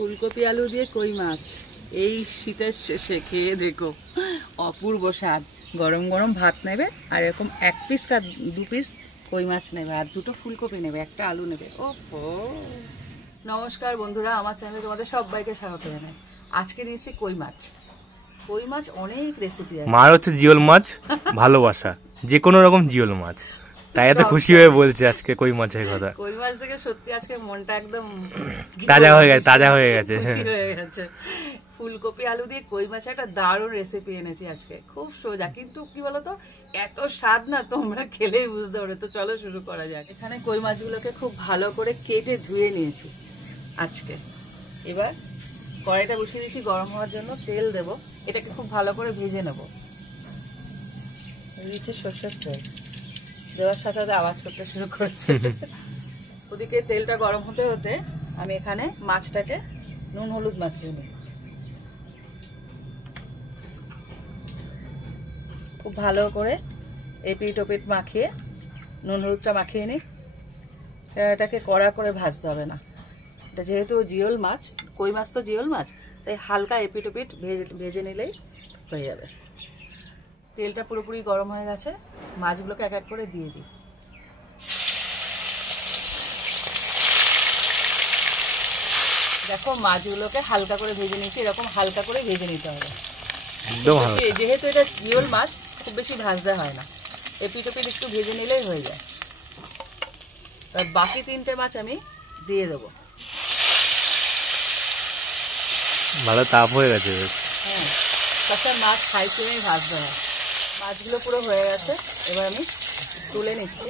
ফুলকপি আলু দিয়ে কই মাছ এই শীতের শেষে খেয়ে দেখো, অপূর্ব স্বাদ। গরম গরম ভাত নেবে আর এরকম 1 পিস বা 2 পিস কই মাছ নেবে আর 2টো ফুলকপি নেবে, একটা আলু নেবে। ওহো, নমস্কার বন্ধুরা, আমার চ্যানেলে তোমাদের সবাইকে স্বাগত জানাই। আজকে নিয়েছি কই মাছ। কই মাছ অনেক রেসিপি আছে। মার হচ্ছে জিওল মাছ, ভালোবাসা যে কোনো রকম জিওল মাছ, তাই এত খুশি হয়ে বলছে আজকে কই মাছের কথা। কই মাছ থেকে সত্যি আজকে মনটা একদম তাজা হয়ে গেছে। ফুলকপি আলু দিয়ে কই মাছ একটা দারুণ রেসিপি এনেছি আজকে, খুব সোজা কিন্তু কি বলতো এত স্বাদ না, তোমরা খেলেই বুঝতে পারবে। তো চলো শুরু করা যাক। এখানে কই মাছগুলোকে খুব ভালো করে কেটে ধুয়ে নিয়েছি আজকে। এবার কড়াইটা বসিয়ে দিয়েছি গরম হওয়ার জন্য, তেল দেব। এটাকে খুব ভালো করে ভেজে নেব। দিয়েছি সরষের তেল, দেওয়ার সাথে সাথে আওয়াজ করতে শুরু করেছে। ওদিকে তেলটা গরম হতে হতে আমি এখানে মাছটাকে নুন হলুদ মাখিয়ে নিই। খুব ভালো করে এপিট ওপিট মাখিয়ে নুন হলুদটা মাখিয়ে নিই। এটাকে কড়া করে ভাজতে হবে না, এটা যেহেতু জিওল মাছ, কই মাছ তো জিওল মাছ, তাই হালকা এপিট ওপিট ভেজে নিলেই হয়ে যাবে। তেলটা পুরোপুরি গরম হয়ে গেছে, মাছগুলোকে এক এক করে দিয়ে দিই। দেখো মাছগুলোকে হালকা করে ভেজে নিয়েছি, এরকম হালকা করে ভেজে নিতে হবে। যেহেতু এটা জিওল মাছ খুব বেশি ভাজতে হয় না, এপিট ওপিট একটু ভেজে নিলেই হয়ে যায়। আর বাকি 3টে মাছ আমি দিয়ে দেবো। ভালো তাপ হয়ে গেছে। হ্যাঁ, তাছাড়া মাছ হাই ফ্লেমে ভাজতে হয়। মাছগুলো পুরো হয়ে গেছে, এবার আমি তুলে নিচ্ছি।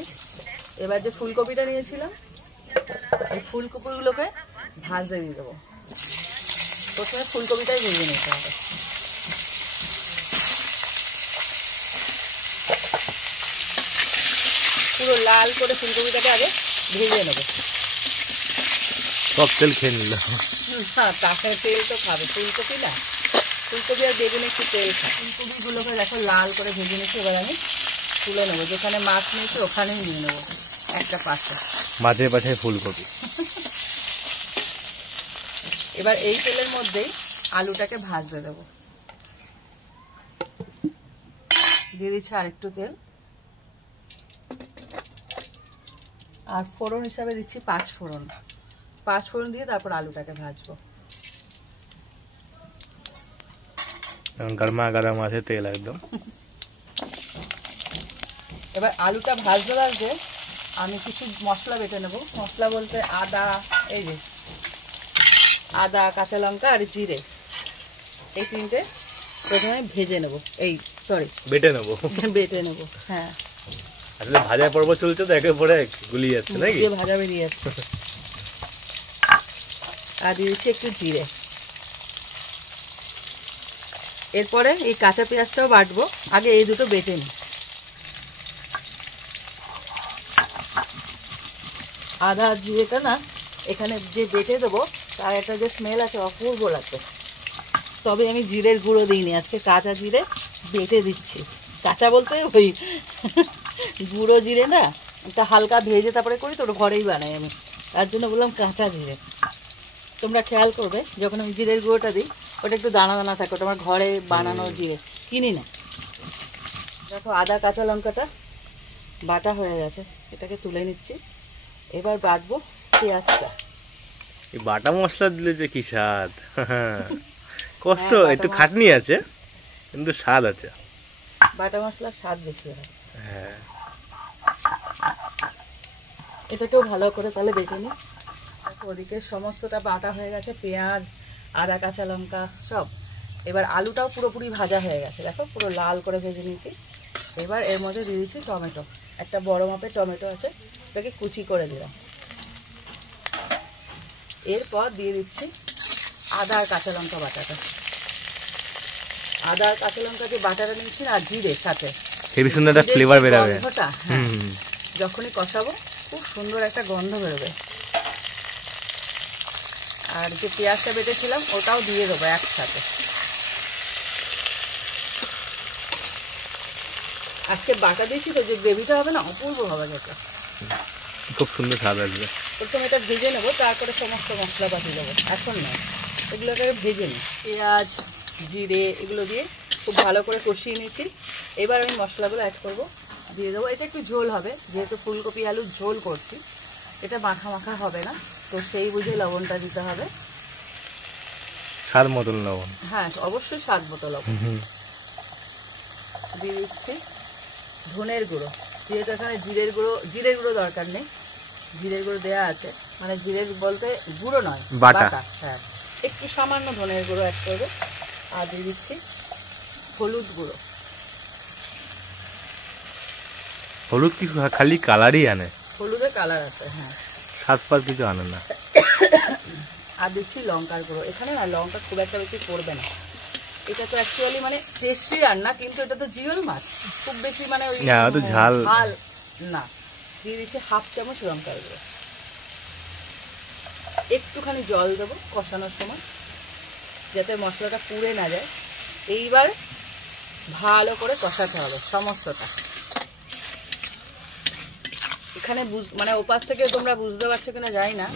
এবার যে ফুলকপিটা নিয়েছিলাম, এই ফুলকপিগুলোকে ভাজতে দিয়ে দেবো। প্রথমে ফুলকপিটাই ভেজে নিতে হবে। পুরো লাল করে ফুলকপিটাকে আগে ভেজে নেবো। সব তেল খেয়ে নিল। হ্যাঁ, কাঁচা তেল তো খাবে ফুলকপি না, ফুলকপি আর বেগুনে একটু তেল খায়। ফুলকপিগুলোকে দেখো লাল করে ভেজে নিচ্ছি। এবার আমি তুলে নেবো, যেখানে মাছ নিয়েছি ওখানেই নিয়ে নেবো একটা পাশে, মাছের পাশে ফুলকপি। এবার এই তেলের মধ্যেই আলুটাকে ভাজতে দেবো। দিয়ে দিচ্ছি আরেকটু তেল, আর ফোড়ন হিসাবে দিচ্ছি 5 ফোড়ন। 5 ফোড়ন দিয়ে তারপর আলুটাকে ভাজবো। গরমা গরম আছে তেল একদম। এবার আলুটা ভাজতে ভাজতে আমি কিছু মশলা বেটে নেব। মশলা বলতে আদা, এই যে আদা, কাঁচা লঙ্কা আর জিরে, এই 3টে প্রথমে ভেজে নেব। বেটে নেব। হ্যাঁ, আসলে ভাজা পর্ব চলছে তো, একের পরে গুলিয়ে যাচ্ছে নাকি, ভাজা বেরিয়ে যাচ্ছে। আর দিয়ে দিচ্ছি একটু জিরে। এরপরে এই কাঁচা পেঁয়াজটাও বাটবো, আগে এই দুটো বেটে নিই। আদা জিরেটা না এখানে যে বেটে দেবো তার একটা যে স্মেল আছে অপূর্ব লাগবে। তবে আমি জিরের গুঁড়ো দিইনি, আজকে কাঁচা জিরে বেটে দিচ্ছি। কাঁচা বলতে ওই গুঁড়ো জিরে না, একটা হালকা ভেজে তারপরে করি তো, ঘরেই বানাই আমি, তার জন্য বললাম কাঁচা জিরে। তোমরা খেয়াল করবে যখন আমি জিরের গুঁড়োটা দিই ওটা একটু দানা দানা থাকে, ওটা আমার ঘরে বানানো জিরে, কিনি না। দেখো আদা কাঁচা লঙ্কাটা বাটা হয়ে গেছে, এটাকে তুলে নিচ্ছি। এবার বাটবো পেঁয়াজটা। এই বাটা মশলা দিলে যে কি স্বাদ! কষ্ট, একটু খাটনি আছে কিন্তু স্বাদ আছে। বাটা মশলার স্বাদ বেশি হয়। হ্যাঁ, এটাকেও ভালো করে তাহলে বেটে নিই। ওদিকে সমস্তটা বাটা হয়ে গেছে, পেঁয়াজ, আদা, কাঁচা লঙ্কা সব। এবার আলুটাও পুরোপুরি ভাজা হয়ে গেছে, দেখো পুরো লাল করে ভেজে নিয়েছি। এবার এর মধ্যে দিয়ে দিচ্ছি টমেটো। একটা বড় মাপের টমেটো আছে, এটাকে কুচি করে দিলাম। এরপর দিয়ে দিচ্ছি আদা আর কাঁচা লঙ্কা বাটাটা। আদা আর কাঁচা লঙ্কা যে বাটাটা নিচ্ছি না, আর জিরের সাথে হেভি সুন্দর একটা ফ্লেভার বেরোবে। যখনই কষাবো খুব সুন্দর একটা গন্ধ বেরোবে। আর যে পেঁয়াজটা বেটেছিলাম ওটাও দিয়ে দেবো একসাথে। আজকে বাটা দিয়েছি তো, যে গ্রেভিটা হবে না অপূর্ব হবে যেটা, খুব সুন্দর স্বাদ আসবে। প্রথমে এটা ভেজে নেবো, তারপরে সমস্ত মশলাপাতি দেবো, এখন নয়। এগুলোকে ভেজে নিই। পেঁয়াজ, জিরে এগুলো দিয়ে খুব ভালো করে কষিয়ে নিয়েছি। এবার আমি মশলাগুলো অ্যাড করব, দিয়ে দেবো। এটা একটু ঝোল হবে, যেহেতু ফুলকপি আলুর ঝোল করছি, এটা মাখা মাখা হবে না, তো সেই বুঝে লবণটা দিতে হবে। স্বাদ মতন লবণ, হ্যাঁ অবশ্যই স্বাদ মতো লবণ দিয়ে দিচ্ছি। ধনের গুঁড়ো, যেহেতু এখানে জিরের গুঁড়ো দরকার নেই, জিরের গুঁড়ো দেওয়া আছে, মানে জিরের বলতে গুঁড়ো নয়, বাটা। হ্যাঁ, একটু সামান্য ধনের গুঁড়ো অ্যাড করবে। আর দিয়ে দিচ্ছি হলুদ গুঁড়ো। হলুদ কি খালি কালারই আনে? হলুদের কালার আছে, হ্যাঁ, স্বাদ পাত কিছু আনে না। আর দিচ্ছি লঙ্কার গুঁড়ো। এখানে না লঙ্কা খুব একটা বেশি পড়বে না, এটা তো অ্যাকচুয়ালি মানে টেস্টি রান্না, কিন্তু এটা তো জিওল মাছ, খুব বেশি মানে ওই ঝাল না। দিয়ে দিচ্ছি হাফ চামচ লঙ্কার গুঁড়ো। একটুখানি জল দেবো কষানোর সময়, যাতে মশলাটা পুড়ে না যায়। এইবার ভালো করে কষাতে হবে সমস্তটা। এখানে মানে ওপাশ থেকে তোমরা বুঝতে পারছো কিনা জানি না,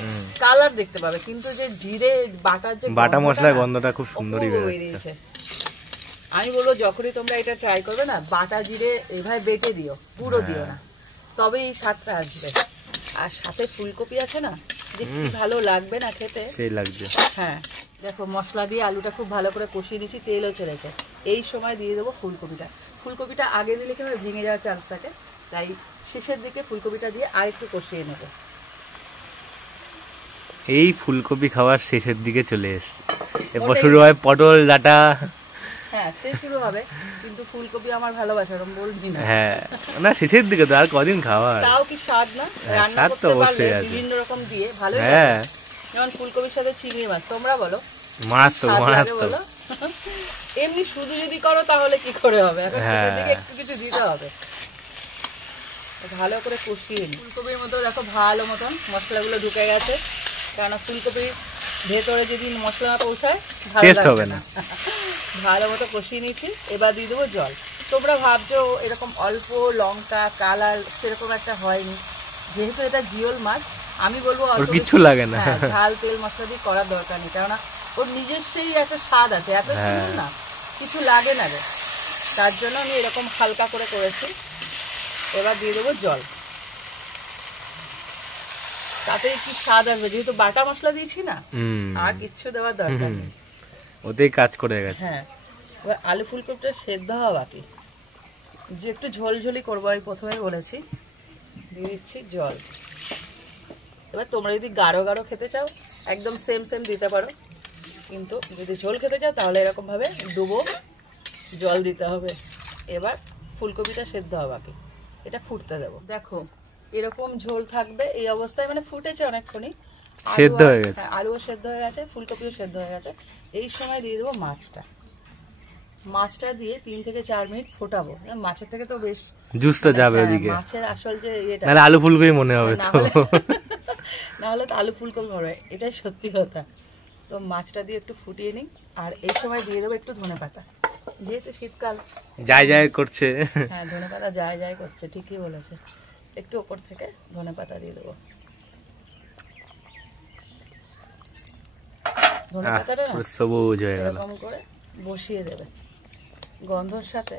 কালার দেখতে পাবে, কিন্তু যে জিরে বাটার যে বাটা মশলার গন্ধটা খুব সুন্দরই বেরিয়েছে। আমি বলবো যখনই তোমরা এটা ট্রাই করবে না, বাটা জিরে এভাবে বেটে দিও, পুরো দিও না, তবে এই স্বাদটা আসবে। আর সাথে ফুলকপি আছে না, যে কি ভালো লাগবে না খেতে, সেই লাগবে। হ্যাঁ দেখো মশলা দিয়ে আলুটা খুব ভালো করে কষিয়ে নিয়েছি, তেলও ছেড়েছে। এই সময় দিয়ে দেবো ফুলকপিটা। ফুলকপিটা আগে দিলে কেমন ভেঙে যাওয়ার চান্স থাকে, তাই শেষের দিকে ফুলকপিটা দিয়ে আর একটু কষিয়ে নেব। এই ফুলকপি খাওয়ার শেষের দিকে চলে এসছে, এরপর শুরু হয় পটল ডাঁটা। হ্যাঁ সে শুরু হবে, কিন্তু ফুলকপি আমার ভালোবাসা, এরকম বলবি না। হ্যাঁ না, শেষের দিকে তো আর কদিন খাওয়া। তাও কি স্বাদ না, রান্না করতে পারলে বিভিন্ন রকম দিয়ে ভালো। হ্যাঁ যেমন ফুলকপির সাথে চিংড়ি মাছ, তোমরা বলো মাছ বলো। এমনি শুধু যদি করো তাহলে কি করে হবে, এখন শেষের দিকে একটু কিছু দিতে হবে। ভালো করে কষিয়ে নিই। ফুলকপির মতো দেখো ভালো মতন মশলাগুলো ঢুকে গেছে, কেননা ফুলকপির ভেতরে যদি মশলা না পৌঁছায় টেস্ট হবে না। ভালো মতো কষিয়ে নিয়েছি, এবার দিয়ে দেবো জল। তোমরা ভাবছো এরকম অল্প লঙ্কা কালার সেরকম একটা হয়নি, যেহেতু এটা জিওল মাছ, আমি বলবো কিছু লাগে না, ঝাল তেল মশলা দিয়ে করার দরকার নেই, কেননা ওর নিজস্বই একটা স্বাদ আছে, এত সুন্দর না, কিছু লাগে না রে, তার জন্য আমি এরকম হালকা করে করেছি। এবার দিয়ে দেবো জল, তাতে কি স্বাদ আসবে, যেহেতু বাটা মশলা দিয়েছি না, আর কিচ্ছু দেওয়ার দরকার নেই, ওতেই কাজ করে গেছে। হ্যাঁ এবার আলু ফুলকপিটা সেদ্ধ হওয়া বাকি, যে একটু ঝোলঝোলি করবো, আমি প্রথমেই বলেছি। দিয়ে দিচ্ছি জল। এবার তোমরা যদি গাঢ় গাঢ় খেতে চাও একদম সেম দিতে পারো, কিন্তু যদি ঝোল খেতে চাও তাহলে এরকম ভাবে ডুবো জল দিতে হবে। এবার ফুলকপিটা সেদ্ধ হওয়া বাকি, এটা ফুটতে দেবো। দেখো এরকম ঝোল থাকবে এই অবস্থায়, মানে ফুটেছে অনেকক্ষণই, সেদ্ধ হয়ে গেছে, আলুও সেদ্ধ হয়ে গেছে, ফুলকপিও সেদ্ধ হয়ে গেছে। এই সময় দিয়ে দেবো মাছটা দিয়ে 3 থেকে 4 মিনিট ফোটাবো। মাছের থেকে তো বেশ জুসটা যাবে ওদিকে, মাছের আসল যে এটা, নাহলে আলু ফুলকপি মনে হবে তো, না হলে তো আলু ফুলকপি মনে হয়, এটাই সত্যি কথা। তো মাছটা দিয়ে একটু ফুটিয়ে নিই, আর এই সময় দিয়ে দেবো একটু ধনেপাতা, যেহেতু শীতকাল যায় করছে। হ্যাঁ ধনেপাতা যায় করছে, ঠিকই বলেছে। একটু ওপর থেকে ধনেপাতা দিয়ে দেবো। ধনেপাতাটা না সবুজ হয়ে গেল, এরকম করে বসিয়ে দেবে, গন্ধর সাথে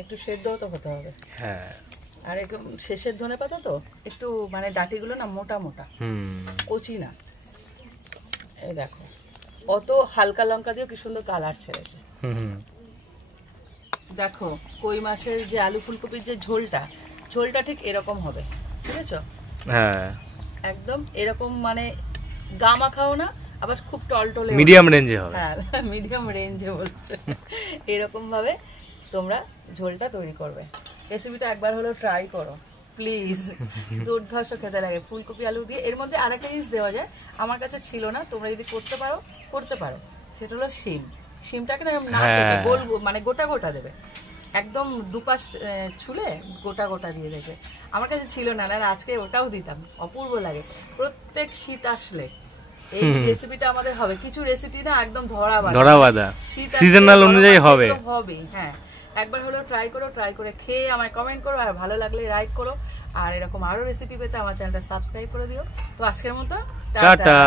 একটু সেদ্ধও তো হতে হবে। হ্যাঁ আর একদম শেষের ধনেপাতা তো একটু মানে ডাঁটিগুলো না মোটা মোটা, কচি না। এই দেখো অত হালকা লঙ্কা দিয়েও কি সুন্দর কালার ছেড়েছে। দেখো কই মাছের যে আলু ফুলকপির যে ঝোলটা ঠিক এরকম হবে, বুঝেছো? হ্যাঁ একদম এরকম, মানে গামা খাও না, আবার খুব টলটলে, মিডিয়াম রেঞ্জে হবে। হ্যাঁ মিডিয়াম রেঞ্জে বলছে। এরকম ভাবে তোমরা ঝোলটা তৈরি করবে। রেসিপিটা একবার হলো ট্রাই করো প্লিজ, দুর্ধর্ষ খেতে লাগে ফুলকপি আলু দিয়ে। এর মধ্যে আরেকটা জিনিস দেওয়া যায়, আমার কাছে ছিল না, তোমরা যদি করতে পারো, সেটা হলো শিমটাকে না কেটে গোল, মানে গোটা গোটা দেবে, একদম দুপাশ ছুলে গোটা গোটা দিয়ে দেবে। আমার কাছে ছিল না, আর আজকে ওটাও দিতাম, অপূর্ব লাগে। প্রত্যেক শীত আসলে এই রেসিপিটা আমাদের হবে। কিছু রেসিপি না একদম ধরা বাঁধা, সিজনাল অনুযায়ী হবে। হ্যাঁ একবার হলো ট্রাই করে খেয়ে আমায় কমেন্ট করো, আর ভালো লাগলে লাইক করো, আর এরকম আরো রেসিপি পেতে আমার চ্যানেলটা সাবস্ক্রাইব করে দিও। তো আজকের মতো টাটা।